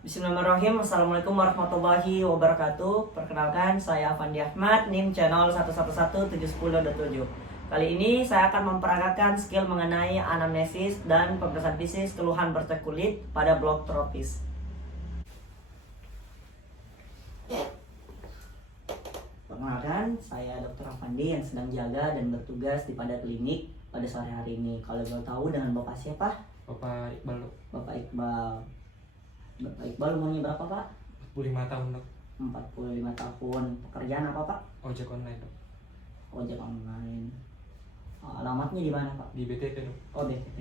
Bismillahirrahmanirrahim. Assalamualaikum warahmatullahi wabarakatuh. Perkenalkan, saya Afandi Ahmad, NIM channel 111710.7. Kali ini saya akan memperagakan skill mengenai anamnesis dan pemeriksaan fisik keluhan bercak kulit pada blok tropis. Perkenalkan, saya Dr. Afandi yang sedang jaga dan bertugas di pada klinik pada sore hari ini. Kalau boleh tahu dengan Bapak siapa? Bapak Iqbal. Bapak Iqbal. Bapak Iqbal umurnya berapa, Pak? 45 tahun, Dok. 45 tahun. Pekerjaan apa, Pak? Ojek online, Dok. Ojek online. Alamatnya di mana, Pak? Di BTP, Dok. Oh, BTP.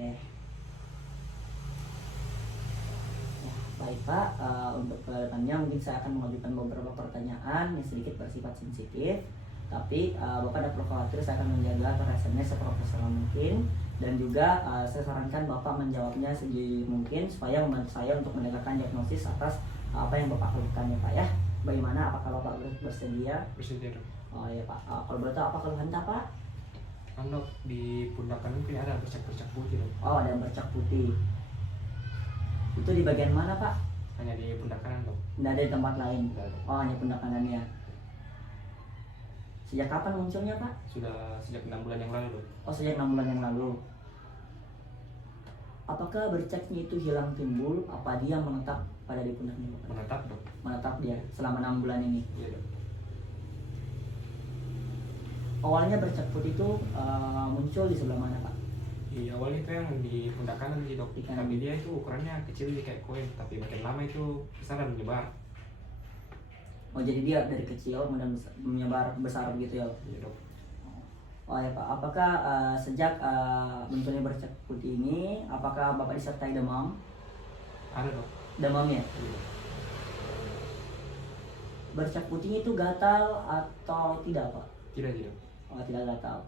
Ya, baik, Pak. Untuk kedepannya mungkin saya akan mengajukan beberapa pertanyaan yang sedikit bersifat sensitif. Tapi Bapak tidak perlu khawatir, saya akan menjaga kerasaannya seprofesional mungkin. Dan juga saya sarankan Bapak menjawabnya sejauh mungkin supaya membantu saya untuk menegakkan diagnosis atas apa yang Bapak keluhkan ya, Pak ya. Bagaimana, apakah Bapak bersedia? Bersedia, Dok. Oh ya, Pak. Kalau boleh tahu apa keluhan Pak? Dok, di pundak kanan mungkin ada bercak-bercak putih, Dok. Oh, ada bercak putih. Itu di bagian mana, Pak? Hanya di pundak kanan, Dok. Tidak ada di tempat lain? Tidak ada. Oh, hanya pundak kanannya. Sejak kapan munculnya, Pak? Sudah sejak 6 bulan yang lalu, Dok. Oh, sejak 6 bulan yang lalu. Apakah bercaknya itu hilang timbul? Apa dia menetap pada di pundaknya, Pak? Menetap, Dok. Menetap dia selama 6 bulan ini. Iya, Dok. Awalnya bercak putih itu muncul di sebelah mana, Pak? Iya, awalnya itu yang di pundak kanan sih, Dok. Di kanan. Tapi dia itu ukurannya kecil jadi kayak koin, tapi makin lama itu besar dan menyebar. Oh, jadi dia dari kecil kemudian menyebar besar begitu ya? Iya, Dok. Oh ya, Pak, apakah sejak munculnya bercak putih ini, apakah Bapak disertai demam? Ada, Dok. Demamnya? Iya, Dok. Bercak putihnya itu gatal atau tidak, Pak? Tidak, Dok. Oh, tidak gatal.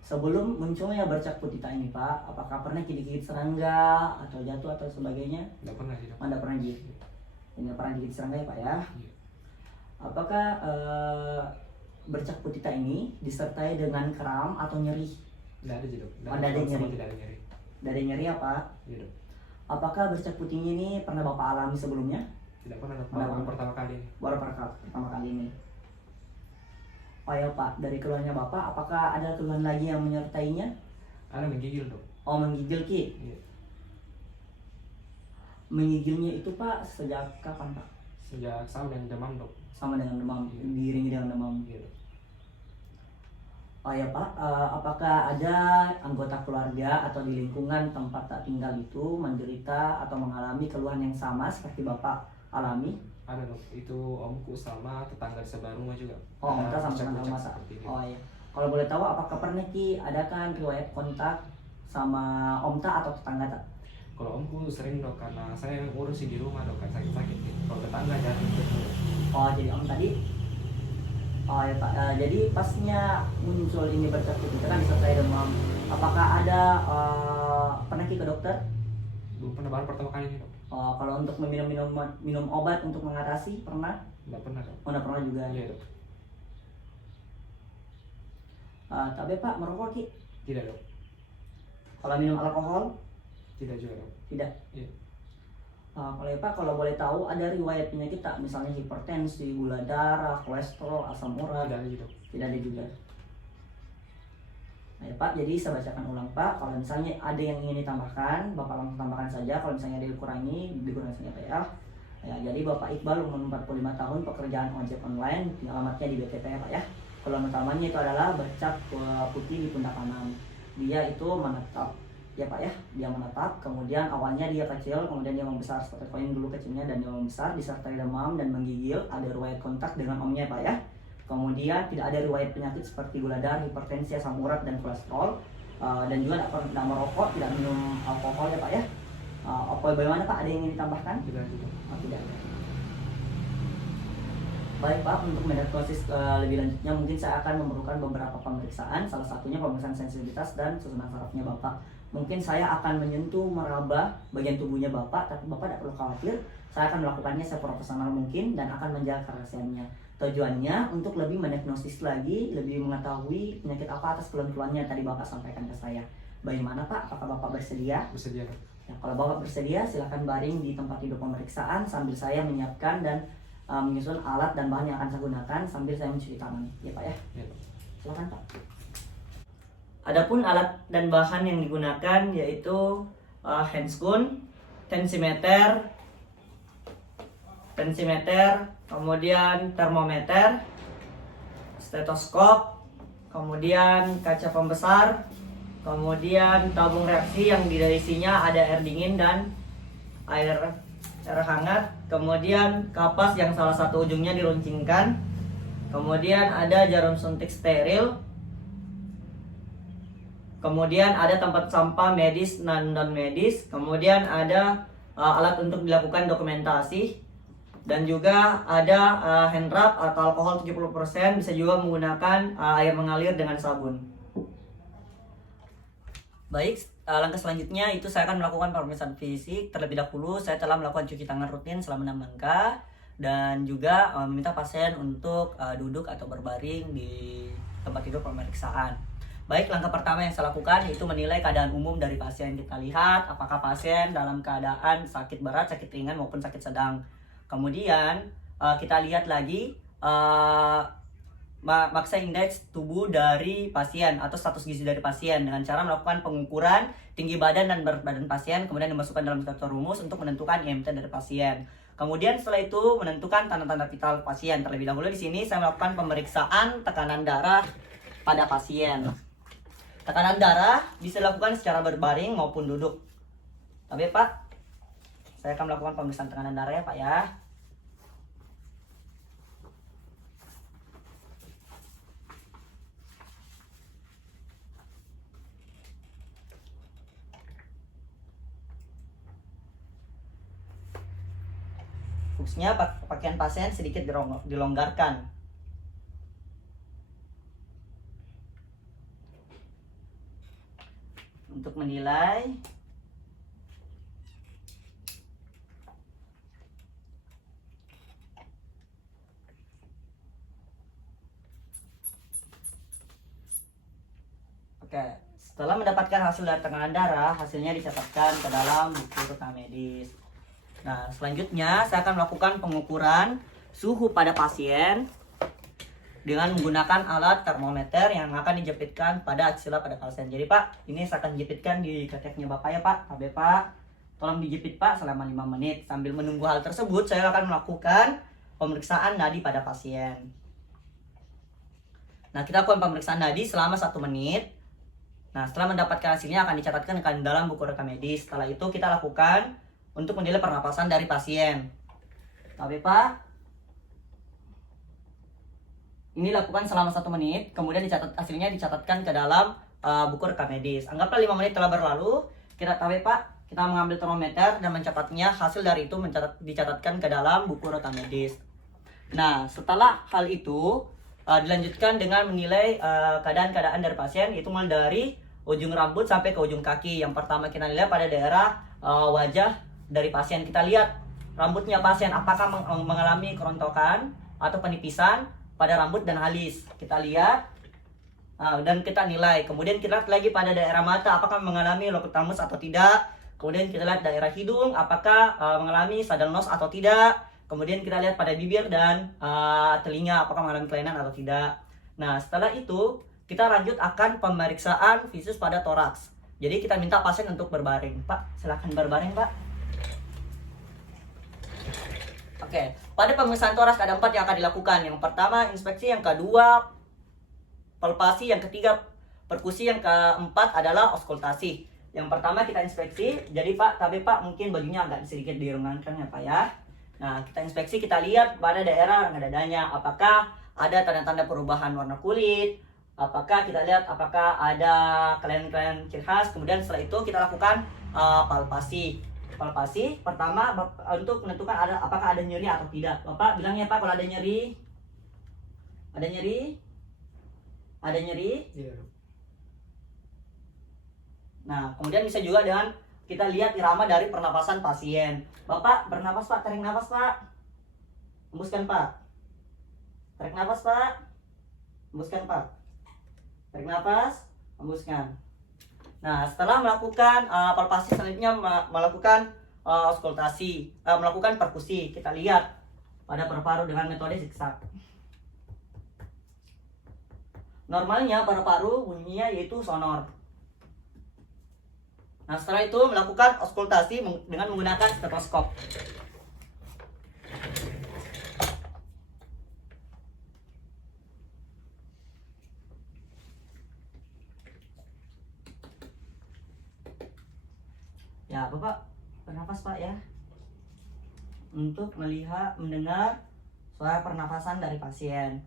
Sebelum munculnya bercak putih ini, Pak, apakah pernah digigit serangga atau jatuh atau sebagainya? Tidak pernah sih, Dok. Anda pernah digigit? Ini pernah digigit serangga ya, Pak ya? Iya. Apakah bercak putih ini disertai dengan kram atau nyeri? Tidak ada sih, Dok. Oh, tidak ada nyeri. Tidak ada nyeri. Dari nyeri apa? Iya, Dok. Apakah bercak putihnya ini pernah Bapak alami sebelumnya? Tidak pernah, Dok. Tidak Baru pernah. pertama kali ini. Baru pertama kali ini. Oh ya, Pak, dari keluhannya Bapak, apakah ada keluhan lagi yang menyertainya? Ada menggigil, Dok. Oh, menggigil, Ki. Iya. Menggigilnya itu, Pak, sejak kapan, Pak? Sejak sama dan demam, Dok. Sama dengan demam, Iya. diiringi dengan demam. Iya, Dok. Oh ya, Pak, apakah ada anggota keluarga atau di lingkungan tempat tak tinggal itu menderita atau mengalami keluhan yang sama seperti Bapak alami? Ada, Dok. Itu omku sama tetangga di sebelah rumah juga. Oh, Ada kita sama bercak-bercak masa. seperti itu. Oh iya. Kalau boleh tahu, apakah pernah Ki ada kan riwayat kontak sama Omta atau tetangga tak? Kalau omku sering, Dok, karena saya yang ngurusin di rumah, Dok, kan sakit-sakit. Kalau tetangga jarang. Oh, jadi Om tadi. Oh ya, Pak. Jadi pasnya muncul ini bercak putih itu kan disertai demam. Apakah ada pernah Ki ke dokter? Belum pernah, baru pertama kali ini, Dok. Kalau untuk minum obat untuk mengatasi pernah? Tidak pernah, Dok. Oh, enggak pernah juga. Iya, Dok. Tapi Pak merokok Ki? Tidak, Dok. Kalau minum alkohol? Tidak juga, Dok. Tidak. Iya. Kalau ya Pak, kalau boleh tahu ada riwayat penyakit tak? Misalnya hipertensi, gula darah, kolesterol, asam urat? Tidak ada, Dok. Tidak ada juga. Nah ya Pak, jadi saya bacakan ulang Pak. Kalau misalnya ada yang ingin ditambahkan, Bapak langsung tambahkan saja. Kalau misalnya ada dikurangi saja Pak ya. Ya, jadi Bapak Iqbal umur 45 tahun, pekerjaan ojek online, alamatnya di BTP ya Pak ya. Keluhan utamanya itu adalah bercak putih di pundak kanan. Dia itu menetap, ya Pak ya. Dia menetap, kemudian awalnya dia kecil, kemudian dia membesar seperti koin dulu kecilnya dan dia membesar, disertai demam dan menggigil. Ada riwayat kontak dengan omnya Pak ya. Kemudian tidak ada riwayat penyakit seperti gula darah, hipertensi, asam urat dan kolesterol. Dan juga tidak merokok, tidak minum alkohol ya Pak ya. Bagaimana Pak? Ada yang ingin ditambahkan? Tidak ada, Dok. Tidak ada. Baik Pak, untuk mendiagnosis lebih lanjutnya mungkin saya akan memerlukan beberapa pemeriksaan. Salah satunya pemeriksaan sensitivitas dan susunan sarafnya Bapak. Mungkin saya akan menyentuh meraba bagian tubuhnya Bapak, tapi Bapak tidak perlu khawatir. Saya akan melakukannya seprofesional mungkin dan akan menjaga kerahasiaannya. Tujuannya untuk lebih mendiagnosis lagi, lebih mengetahui penyakit apa atas keluhan-keluhannya yang tadi Bapak sampaikan ke saya. Bagaimana Pak? Apakah Bapak bersedia? Bersedia, Dok. Ya, kalau Bapak bersedia, silakan baring di tempat tidur pemeriksaan sambil saya menyiapkan dan menyusun alat dan bahan yang akan saya gunakan sambil saya mencuci tangan. Ya Pak ya. Ya. Silakan Pak. Adapun alat dan bahan yang digunakan yaitu handscoon, tensimeter, kemudian termometer, stetoskop, kemudian kaca pembesar, kemudian tabung reaksi yang di isinya ada air dingin dan air hangat, kemudian kapas yang salah satu ujungnya diruncingkan, kemudian ada jarum suntik steril, kemudian ada tempat sampah medis dan non medis, kemudian ada alat untuk dilakukan dokumentasi, dan juga ada hand rub atau alkohol 70%, bisa juga menggunakan air mengalir dengan sabun. Baik, langkah selanjutnya itu saya akan melakukan pemeriksaan fisik. Terlebih dahulu saya telah melakukan cuci tangan rutin selama 6 langkah dan juga meminta pasien untuk duduk atau berbaring di tempat tidur pemeriksaan. Baik, langkah pertama yang saya lakukan yaitu menilai keadaan umum dari pasien. Kita lihat apakah pasien dalam keadaan sakit berat, sakit ringan maupun sakit sedang. Kemudian kita lihat lagi maksa indeks tubuh dari pasien atau status gizi dari pasien dengan cara melakukan pengukuran tinggi badan dan berat badan pasien, kemudian dimasukkan dalam satu rumus untuk menentukan IMT dari pasien. Kemudian setelah itu menentukan tanda-tanda vital pasien. Terlebih dahulu di sini saya melakukan pemeriksaan tekanan darah pada pasien. Tekanan darah bisa dilakukan secara berbaring maupun duduk. Tapi Pak, saya akan melakukan pemeriksaan tekanan darah ya Pak ya. Khususnya pakaian pasien sedikit dilonggarkan. Untuk menilai Oke, setelah mendapatkan hasil dari tekanan darah, hasilnya dicatatkan ke dalam buku rekam medis. Nah, selanjutnya saya akan melakukan pengukuran suhu pada pasien dengan menggunakan alat termometer yang akan dijepitkan pada aksila pada pasien. Jadi Pak, ini saya akan jepitkan di keteknya Bapak ya Pak. Tapi Pak, tolong dijepit Pak selama 5 menit. Sambil menunggu hal tersebut, saya akan melakukan pemeriksaan nadi pada pasien. Nah, kita lakukan pemeriksaan nadi selama 1 menit. Nah, setelah mendapatkan hasilnya akan dicatatkan ke dalam buku rekam medis. Setelah itu kita lakukan untuk menilai pernapasan dari pasien. Tapi Pak, ini lakukan selama 1 menit, kemudian hasilnya dicatatkan ke dalam buku rekam medis. Anggaplah 5 menit telah berlalu, kita mengambil termometer dan mencatatnya. Hasil dari itu dicatatkan ke dalam buku rekam medis. Nah, setelah hal itu dilanjutkan dengan menilai keadaan-keadaan dari pasien, itu mulai dari ujung rambut sampai ke ujung kaki. Yang pertama kita lihat pada daerah wajah dari pasien. Kita lihat rambutnya pasien apakah mengalami kerontokan atau penipisan pada rambut dan alis. Kita lihat dan kita nilai. Kemudian kita lihat lagi pada daerah mata apakah mengalami locutamus atau tidak. Kemudian kita lihat daerah hidung apakah mengalami saddle nose atau tidak. Kemudian kita lihat pada bibir dan telinga apakah mengalami kelainan atau tidak. Nah, setelah itu kita lanjut akan pemeriksaan visus pada toraks. Jadi kita minta pasien untuk berbaring. Pak, silakan berbaring Pak. Oke, pada pemeriksaan toraks ada 4 yang akan dilakukan. Yang pertama inspeksi, yang kedua palpasi, yang ketiga perkusi, yang keempat adalah auskultasi. Yang pertama kita inspeksi. Jadi Pak, tapi Pak mungkin bajunya agak sedikit direngangkan ya Pak ya. Nah, kita inspeksi, kita lihat pada daerah dadanya apakah ada tanda-tanda perubahan warna kulit, apakah kita lihat apakah ada kelainan-kelainan ciri khas. Kemudian setelah itu kita lakukan palpasi. Palpasi pertama untuk menentukan apakah ada nyeri atau tidak. Bapak bilang ya Pak kalau ada nyeri. Ada nyeri? Ada nyeri? Iya. Nah, kemudian bisa juga dengan kita lihat irama dari pernapasan pasien. Bapak bernapas Pak, tarik napas Pak. Hembuskan Pak. Tarik napas Pak. Hembuskan Pak. Tarik napas, hembuskan. Nah, setelah melakukan palpasi, selanjutnya melakukan auskultasi, melakukan perkusi. Kita lihat pada paru-paru dengan metode zigzag. Normalnya paru-paru bunyinya yaitu sonor. Nah, setelah itu melakukan auskultasi dengan menggunakan stetoskop. Ya, Bapak bernafas Pak ya, untuk mendengar suara pernafasan dari pasien.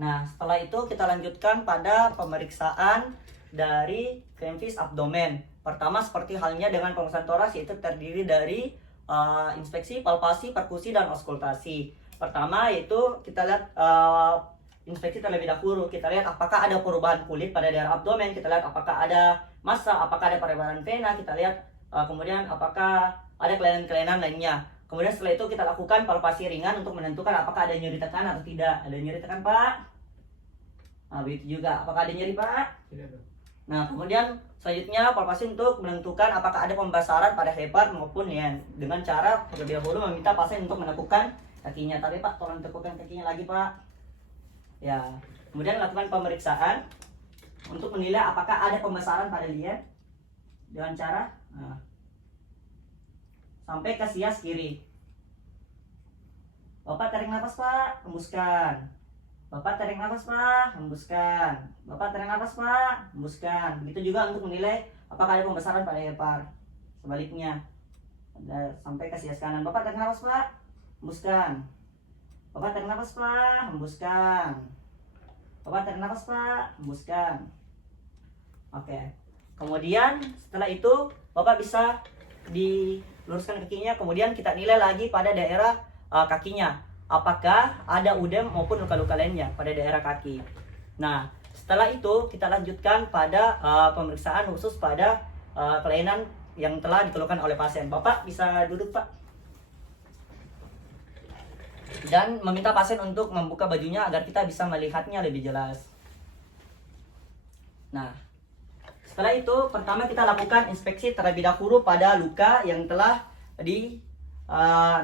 Nah, setelah itu kita lanjutkan pada pemeriksaan dari klempis abdomen. Pertama seperti halnya dengan pemeriksaan toras, yaitu terdiri dari inspeksi, palpasi, perkusi, dan auskultasi. Pertama yaitu kita lihat inspeksi terlebih dahulu. Kita lihat apakah ada perubahan kulit pada daerah abdomen, kita lihat apakah ada massa, apakah ada perebaran vena, kita lihat kemudian apakah ada kelainan-kelainan lainnya. Kemudian setelah itu kita lakukan palpasi ringan untuk menentukan apakah ada nyeri tekan atau tidak. Ada nyeri tekan Pak? Nah, begitu juga. Apakah ada nyeri Pak? Tidak, Dok. Nah, kemudian selanjutnya palpasi untuk menentukan apakah ada pembasaran pada hepar maupun lien. Dengan cara terlebih dahulu meminta pasien untuk menepukkan kakinya. Tapi Pak, tolong tepukkan kakinya lagi Pak. Ya. Kemudian lakukan pemeriksaan untuk menilai apakah ada pembasaran pada lien dengan cara sampai ke sias kiri. Bapak tarik nafas Pak, hembuskan. Bapak tarik nafas Pak, hembuskan. Bapak tarik nafas Pak, hembuskan. Begitu juga untuk menilai apakah ada pembesaran pada hepar. Sebaliknya, sampai ke sias kanan. Bapak tarik nafas Pak, hembuskan. Bapak tarik nafas Pak, hembuskan. Bapak tarik nafas Pak, hembuskan. Oke. Kemudian setelah itu Bapak bisa diluruskan kakinya. Kemudian kita nilai lagi pada daerah kakinya, apakah ada udem maupun luka-luka lainnya pada daerah kaki. Nah, setelah itu kita lanjutkan pada pemeriksaan khusus pada kelainan yang telah dikeluhkan oleh pasien. Bapak bisa duduk Pak, dan meminta pasien untuk membuka bajunya agar kita bisa melihatnya lebih jelas. Nah, setelah itu pertama kita lakukan inspeksi terlebih dahulu pada luka yang telah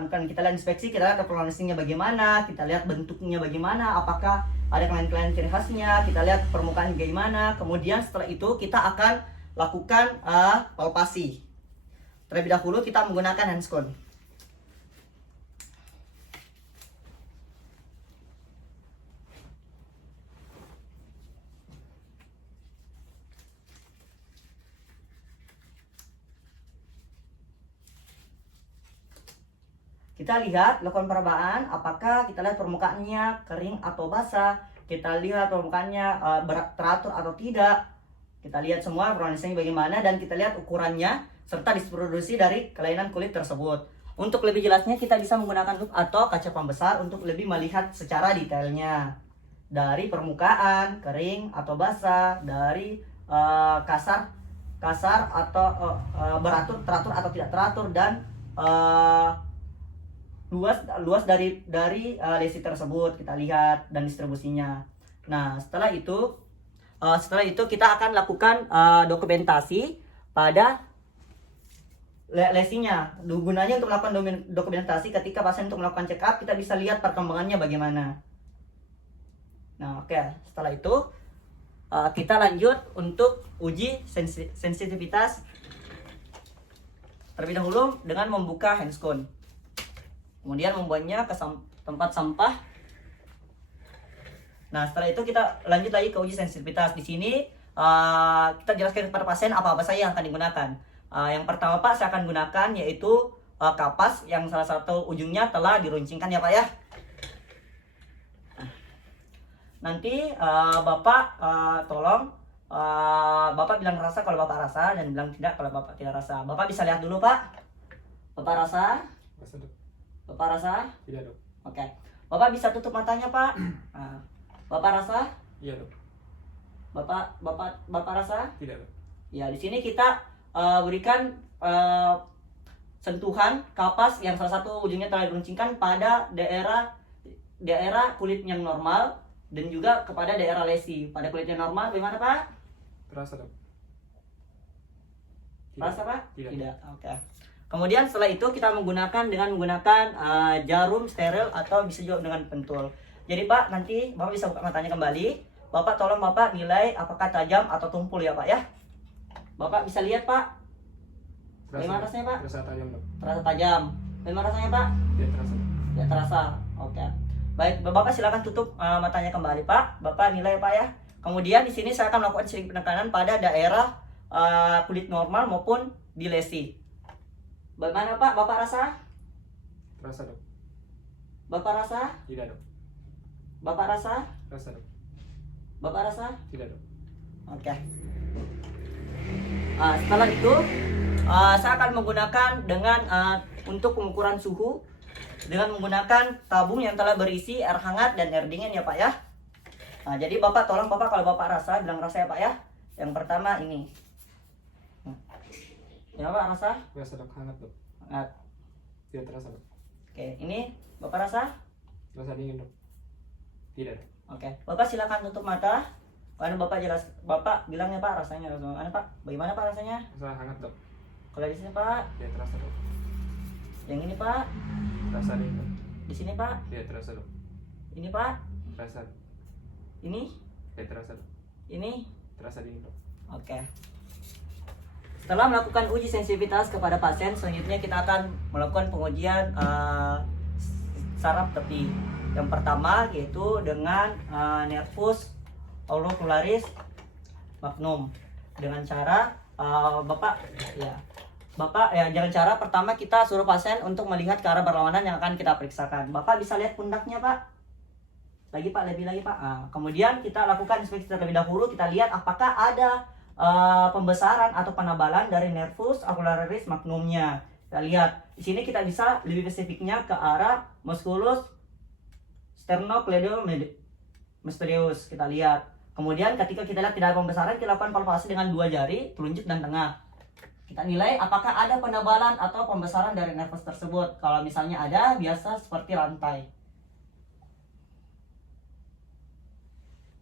kita lihat inspeksi, kita lihat kronologisnya bagaimana, kita lihat bentuknya bagaimana, apakah ada kelainan-kelainan ciri khasnya, kita lihat permukaan bagaimana. Kemudian setelah itu kita akan lakukan palpasi. Terlebih dahulu kita menggunakan handscone. Kita lihat, lakukan perabaan, apakah kita lihat permukaannya kering atau basah, kita lihat permukaannya teratur atau tidak, kita lihat semua kronologisnya bagaimana, dan kita lihat ukurannya serta distribusi dari kelainan kulit tersebut. Untuk lebih jelasnya kita bisa menggunakan lup atau kaca pembesar untuk lebih melihat secara detailnya dari permukaan kering atau basah, dari kasar atau teratur atau tidak teratur, dan luas dari lesi tersebut kita lihat, dan distribusinya. Nah, setelah itu kita akan lakukan dokumentasi pada lesinya. Gunanya untuk melakukan dokumentasi ketika pasien untuk melakukan check up, kita bisa lihat perkembangannya bagaimana. Nah, oke. Setelah itu kita lanjut untuk uji sensitivitas terlebih dahulu dengan membuka handscone. Kemudian membuatnya ke tempat sampah. Nah, setelah itu kita lanjut lagi ke uji sensitivitas. Di sini kita jelaskan kepada pasien apa-apa saja yang akan digunakan. Yang pertama Pak, saya akan gunakan yaitu kapas yang salah satu ujungnya telah diruncingkan ya Pak ya. Nanti Bapak tolong Bapak bilang rasa kalau Bapak rasa, dan bilang tidak kalau Bapak tidak rasa. Bapak bisa lihat dulu Pak. Bapak rasa? Rasa, Dok. Bapak rasa? Tidak, Dok. Oke. Bapak bisa tutup matanya Pak. Nah, Bapak rasa? Iya, Dok. Bapak rasa? Tidak, Dok. Ya, di sini kita berikan sentuhan kapas yang salah satu ujungnya telah diruncingkan pada daerah kulit yang normal, dan juga kepada daerah lesi. Pada kulit yang normal bagaimana Pak? Terasa, Dok. Rasa Pak? Tidak. Oke. Kemudian setelah itu kita menggunakan jarum steril atau bisa juga dengan pentul. Jadi Pak, nanti Bapak bisa buka matanya kembali. Bapak tolong Bapak nilai apakah tajam atau tumpul ya Pak ya. Bapak bisa lihat Pak. Bagaimana rasanya Pak? Terasa tajam dok. Terasa tajam. Bagaimana rasanya Pak? Tidak terasa. Tidak terasa. Oke. Baik, Bapak silakan tutup matanya kembali Pak. Bapak nilai Pak ya. Kemudian di sini saya akan melakukan sedikit penekanan pada daerah kulit normal maupun di lesi. Bagaimana Pak? Bapak rasa? Terasa dok. Bapak rasa? Tidak dok. Bapak rasa? Terasa dok. Bapak rasa? Tidak dok. Oke. Setelah itu saya akan menggunakan untuk pengukuran suhu dengan menggunakan tabung yang telah berisi air hangat dan air dingin ya Pak ya. Jadi Bapak tolong Bapak kalau Bapak rasa bilang rasa ya Pak ya. Yang pertama ini. Ya Pak rasa? Terasa dok, hangat dok. Hangat. Tidak terasa dok. Oke, ini Bapak rasa? Terasa dingin dok. Tidak dok. Oke, Bapak silakan tutup mata. Karena Bapak jelas, Bapak bilang ya Pak rasanya. Mana Pak? Bagaimana Pak rasanya? Terasa hangat dok. Kalau di sini Pak, Tidak terasa dok. yang ini Pak, Terasa dingin dok. di sini Pak, Tidak terasa dok. ini Pak, Terasa. ini, Tidak terasa dok. ini. Terasa dingin dok. Oke. Setelah melakukan uji sensitivitas kepada pasien, selanjutnya kita akan melakukan pengujian saraf tepi. Yang pertama yaitu dengan nervus auricularis magnum dengan cara Bapak dengan cara pertama kita suruh pasien untuk melihat ke arah berlawanan yang akan kita periksakan. Bapak bisa lihat pundaknya Pak. Lagi Pak, lebih lagi Pak. Kemudian kita lakukan inspeksi terlebih dahulu. Kita lihat apakah ada pembesaran atau penebalan dari nervus auricularis magnumnya. Kita lihat di sini kita bisa lebih spesifiknya ke arah musculus sternocleidomastoideus. Kita lihat. Kemudian ketika kita lihat tidak ada pembesaran, kita lakukan palpasi dengan 2 jari, telunjuk dan tengah. Kita nilai apakah ada penebalan atau pembesaran dari nervus tersebut. Kalau misalnya ada, biasa seperti rantai.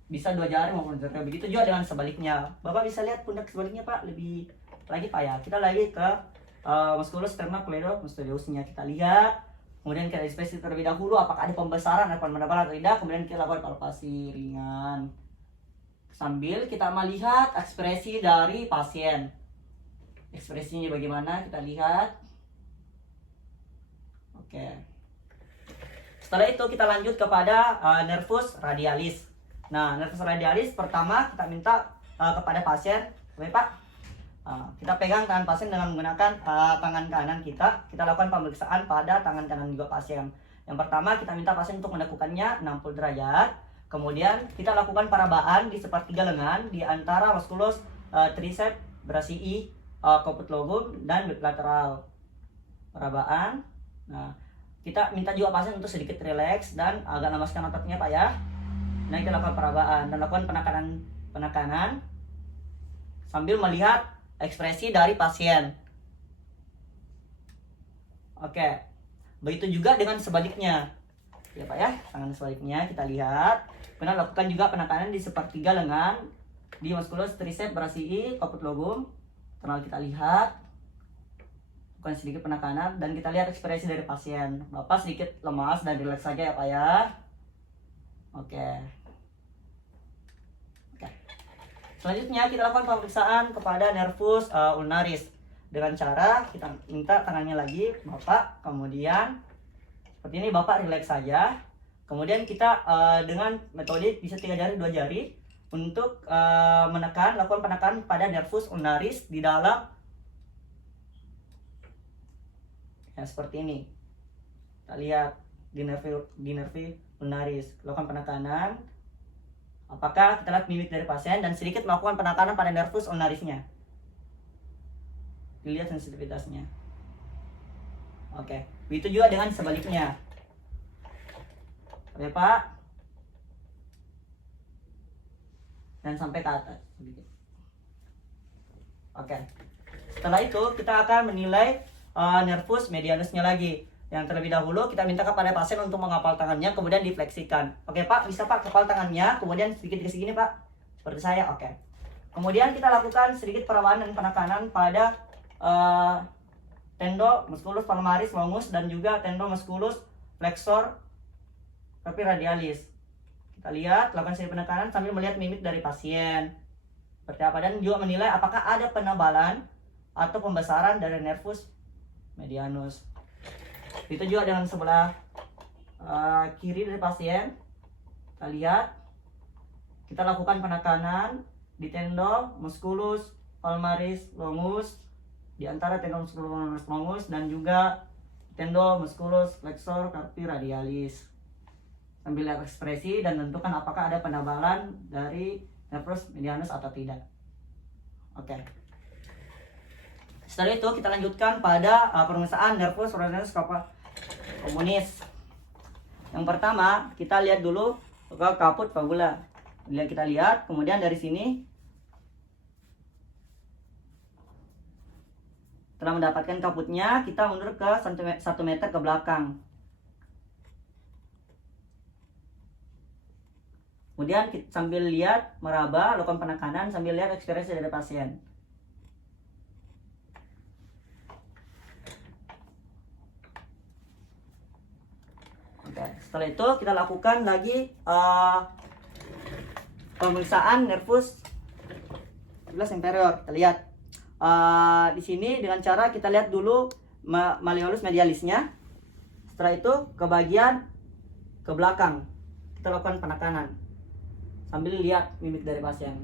Bisa 2 jari maupun 1 jari. Begitu juga dengan sebaliknya. Bapak bisa lihat pundak sebaliknya Pak. Lebih lagi Pak ya. Kita lagi ke musculus sternocleidomastoideusnya. Kita lihat. Kemudian kita inspeksi terlebih dahulu apakah ada pembesaran atau penebalan atau tidak. Kemudian kita lakukan palpasi ringan. Sambil kita melihat ekspresi dari pasien. Ekspresinya bagaimana kita lihat. Oke. Setelah itu kita lanjut kepada nervus radialis. Nah, nervus radialis pertama kita minta kepada pasien, oke Pak. Kita pegang tangan pasien dengan menggunakan tangan kanan kita. Kita lakukan pemeriksaan pada tangan kanan juga pasien. Yang pertama kita minta pasien untuk mendekukannya 60 derajat. Kemudian kita lakukan parabaan di sepertiga lengan di antara musculus triceps brachii, caput lobum dan bilateral. Parabaan. Nah, kita minta juga pasien untuk sedikit rileks dan agak lemaskan ototnya Pak ya. Nah, kita lakukan parabaan dan lakukan penekanan sambil melihat ekspresi dari pasien. Oke. Begitu juga dengan sebaliknya. Ya Pak ya, tangan sebaliknya kita lihat. Kemudian lakukan juga penekanan di sepertiga lengan di musculus triceps brachii, caput lobum. Kenal kita lihat. Lakukan sedikit penekanan dan kita lihat ekspresi dari pasien. Bapak sedikit lemas dan rileks saja ya Pak ya. Oke. Selanjutnya kita lakukan pemeriksaan kepada nervus ulnaris dengan cara kita minta tangannya lagi Bapak, kemudian seperti ini Bapak rileks saja. Kemudian kita dengan metode bisa 3 jari 2 jari untuk lakukan penekanan pada nervus ulnaris di dalam ya seperti ini. Kita lihat di nervi ulnaris, lakukan penekanan. Apakah kita lihat mimik dari pasien dan sedikit melakukan penekanan pada nervus ulnarisnya. Dilihat sensitivitasnya. Oke, begitu juga dengan sebaliknya. Oke Pak. Dan sampai ke atas. Oke. Setelah itu kita akan menilai nervus medianusnya lagi. Yang terlebih dahulu kita minta kepada pasien untuk mengepal tangannya kemudian difleksikan. Oke Pak, bisa Pak kepal tangannya kemudian sedikit ke sini Pak. Seperti saya, oke. Kemudian kita lakukan sedikit perabaan dan penekanan pada tendo musculus palmaris longus dan juga tendo musculus flexor tapi radialis. Kita lihat, lakukan seri penekanan sambil melihat mimik dari pasien seperti apa, dan juga menilai apakah ada penebalan atau pembesaran dari nervus medianus. Itu juga dengan sebelah kiri dari pasien. Kita lihat, kita lakukan penekanan di tendo musculus palmaris longus, di antara tendo musculus palmaris longus dan juga tendo musculus flexor carpi radialis. Sambil lihat ekspresi dan tentukan apakah ada penebalan dari nervus medianus atau tidak. Oke. Setelah itu kita lanjutkan pada pemeriksaan nervus medianus communis. Yang pertama kita lihat dulu ke kaput fibula. Kita lihat, kemudian dari sini setelah mendapatkan kaputnya, kita mundur ke 1 meter ke belakang. Kemudian sambil lihat, meraba, lakukan penekanan sambil lihat ekspresi dari pasien. Oke, setelah itu kita lakukan lagi pemeriksaan nervus inferior. Kita lihat di sini dengan cara kita lihat dulu malleolus medialisnya. Setelah itu ke bagian ke belakang kita lakukan penekanan sambil lihat mimik dari pasien.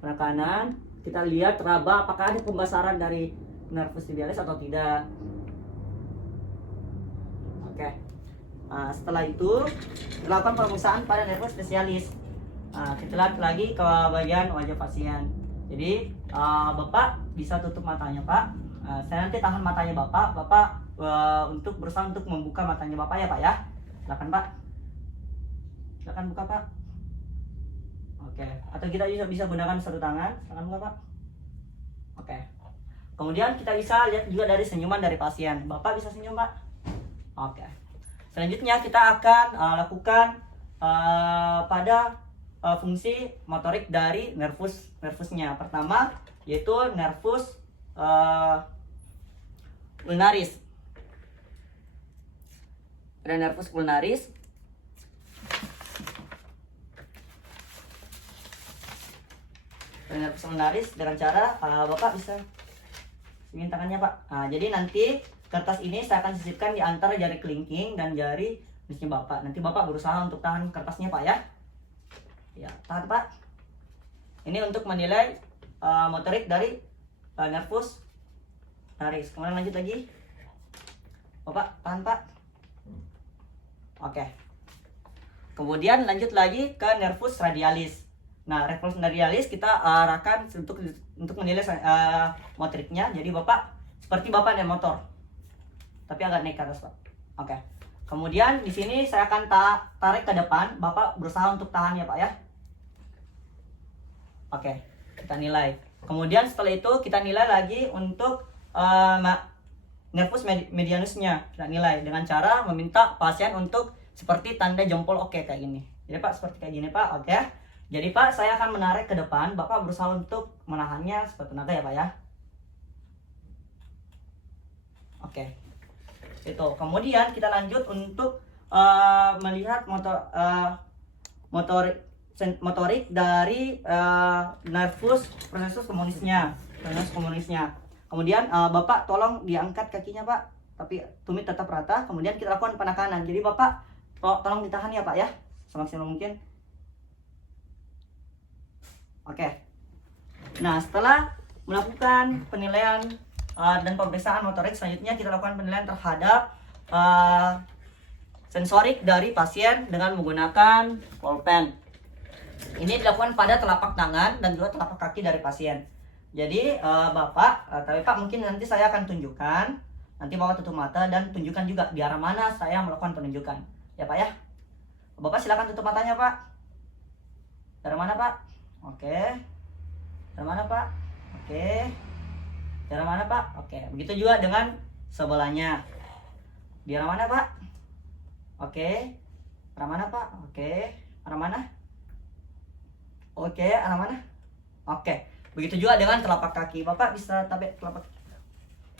Penekanan, kita lihat raba apakah ada pembesaran dari nervus medialis atau tidak. Oke. Setelah itu dilakukan pemeriksaan pada nervus spesialis. Kita lihat lagi ke bagian wajah pasien. Jadi Bapak bisa tutup matanya, Pak. Saya nanti tahan matanya Bapak untuk berusaha untuk membuka matanya Bapak ya, Pak ya. Silakan, Pak. Silakan buka, Pak. Oke. Atau kita bisa gunakan satu tangan. Silakan buka, Pak. Oke. Kemudian kita bisa lihat juga dari senyuman dari pasien. Bapak bisa senyum, Pak. Oke. Selanjutnya kita akan lakukan pada fungsi motorik dari nervusnya. Pertama yaitu nervus ulnaris. Ada nervus ulnaris. Nervus ulnaris dengan cara Bapak bisa ingin tangannya, Pak. Jadi nanti kertas ini saya akan sisipkan di antara jari kelingking dan jari manisnya Bapak. Nanti Bapak berusaha untuk tahan kertasnya, Pak ya. Ya, tahan, Pak. Ini untuk menilai motorik dari nervus ulnaris. Kemudian lanjut lagi. Bapak tahan, Pak. Oke. Kemudian lanjut lagi ke nervus radialis. Nah, nervus radialis kita arahkan untuk menilai motoriknya. Jadi Bapak seperti Bapak naik motor, tapi agak naik ke atas, Pak. Oke. Kemudian di sini saya akan tarik ke depan. Bapak berusaha untuk tahan ya, Pak ya. Oke, kita nilai. Kemudian setelah itu kita nilai lagi untuk nervus medianusnya. Kita nilai dengan cara meminta pasien untuk seperti tanda jempol oke kayak gini. Jadi Pak seperti kayak gini, Pak. Oke. Jadi Pak, saya akan menarik ke depan. Bapak berusaha untuk menahannya seperti tenaga ya, Pak ya. Oke. Itu. Kemudian kita lanjut untuk melihat motorik dari nervus processus communisnya. Kemudian Bapak tolong diangkat kakinya, Pak, tapi tumit tetap rata. Kemudian kita lakukan penekanan. Jadi Bapak tolong ditahan ya, Pak ya, semaksimal mungkin. Oke. Nah, setelah melakukan penilaian dan pemeriksaan motorik, selanjutnya kita lakukan penilaian terhadap sensorik dari pasien dengan menggunakan pulpen. Ini dilakukan pada telapak tangan dan juga telapak kaki dari pasien. Jadi tapi Pak mungkin nanti saya akan tunjukkan. Nanti Bapak tutup mata dan tunjukkan juga di arah mana saya melakukan penunjukan. Ya, Pak ya. Bapak silakan tutup matanya, Pak. Dari mana, Pak? Oke. Dari mana, Pak? Oke. Dari mana, Pak? Oke. Begitu juga dengan sebelahnya. Di arah mana, Pak? Oke. Arah mana, Pak? Oke. Arah mana? Oke, arah mana? Oke. Begitu juga dengan telapak kaki. Bapak bisa tabek telapak.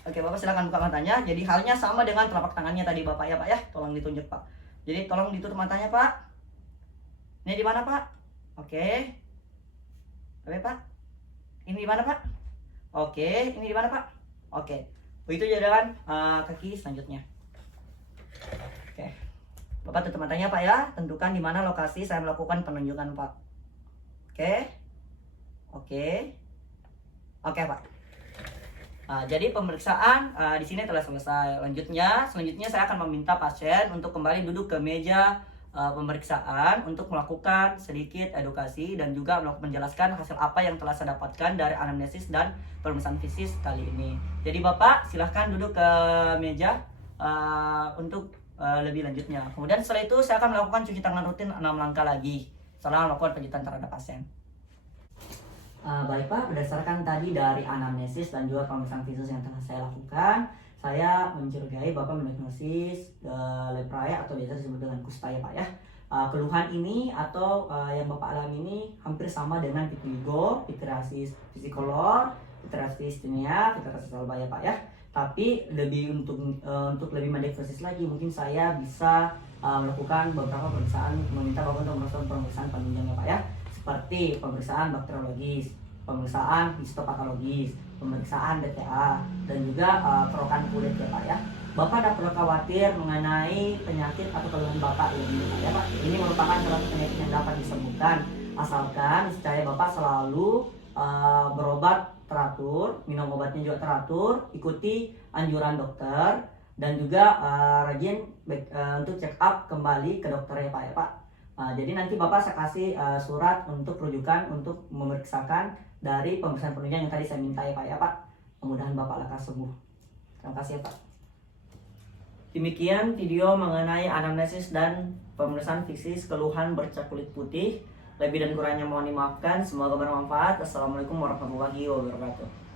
Oke, Bapak silakan buka matanya. Jadi halnya sama dengan telapak tangannya tadi Bapak ya, Pak ya. Tolong ditunjuk, Pak. Jadi tolong ditutup matanya, Pak. Ini di mana, Pak? Oke. Oke, Pak. Ini di mana, Pak? Oke, ini di mana, Pak? Oke. Begitu juga dengan kaki selanjutnya. Oke. Bapak tutup matanya, Pak ya. Tentukan di mana lokasi saya melakukan penunjukan, Pak. Oke. Oke. Oke, Pak. Jadi pemeriksaan di sini telah selesai. Selanjutnya saya akan meminta pasien untuk kembali duduk ke meja pemeriksaan untuk melakukan sedikit edukasi dan juga menjelaskan hasil apa yang telah saya dapatkan dari anamnesis dan pemeriksaan fisik kali ini. Jadi Bapak silahkan duduk ke meja untuk lebih lanjutnya. Kemudian setelah itu saya akan melakukan cuci tangan rutin 6 langkah lagi setelah melakukan penelitian terhadap pasien. Baik Pak, berdasarkan tadi dari anamnesis dan juga pemeriksaan fisik yang telah saya lakukan, saya mencurigai Bapak mendiagnosis lepra atau biasa disebut dengan kusta ya Pak ya. Keluhan ini atau yang Bapak alami ini hampir sama dengan vitiligo, pityriasis versicolor, pityriasis tinea, pityriasis alba ya Pak ya. Tapi lebih untuk lebih mendiagnosis lagi, mungkin saya bisa melakukan beberapa pemeriksaan, meminta Bapak untuk melakukan pemeriksaan penunjang ya Pak ya. Seperti pemeriksaan bakteriologis, pemeriksaan histopatologis, pemeriksaan DTA, dan juga kerokan kulit ya Pak ya. Bapak tidak perlu khawatir mengenai penyakit atau keluhan Bapak ini ya Pak. Ini merupakan salah satu penyakit yang dapat disembuhkan asalkan niscaya Bapak selalu berobat teratur, minum obatnya juga teratur, ikuti anjuran dokter, dan juga rajin untuk check up kembali ke dokter ya Pak ya Pak. Jadi nanti Bapak saya kasih surat untuk rujukan untuk memeriksakan dari pemeriksaan penunjang yang tadi saya minta ya Pak ya Pak. Mudah-mudahan Bapak lekas sembuh. Terima kasih ya Pak. Demikian video mengenai anamnesis dan pemeriksaan fisik keluhan bercak kulit putih. Lebih dan kurangnya mohon dimaafkan. Semoga bermanfaat. Assalamualaikum warahmatullahi wabarakatuh.